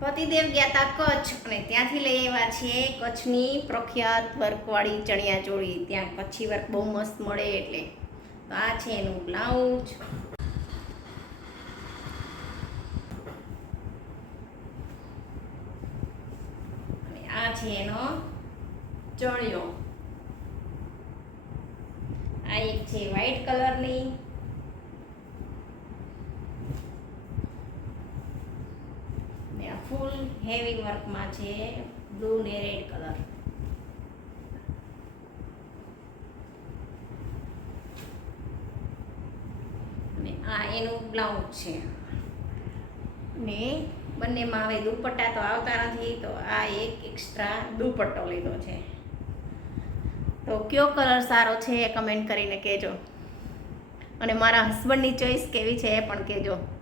પતિદેવ ગયા હતા કચ્છ અને ત્યાંથી લઈ આવ્યા છે કચ્છની પ્રખ્યાત વર્કવાળી ચણિયા ચોળી. ત્યાં કચ્છી વર્ક બહુ મસ્ત મળે એટલે. તો આ છે એનું બ્લાઉઝ. અને આ છે એનો ચણિયો. આ એક છે વ્હાઈટ કલરની ને આ ફૂલ હેવી વર્કમાં છે, બ્લુ ને રેડ કલર. અને આ એનું બ્લાઉઝ છે. ને બંનેમાં હવે દુપટ્ટા તો આવતા નથી, તો આ એક એક્સ્ટ્રા દુપટ્ટો લીધો છે. તો કયો કલર સારો છે એ કમેન્ટ કરીને કહેજો. અને મારા હસબન્ડની ચોઈસ કેવી છે એ પણ કહેજો.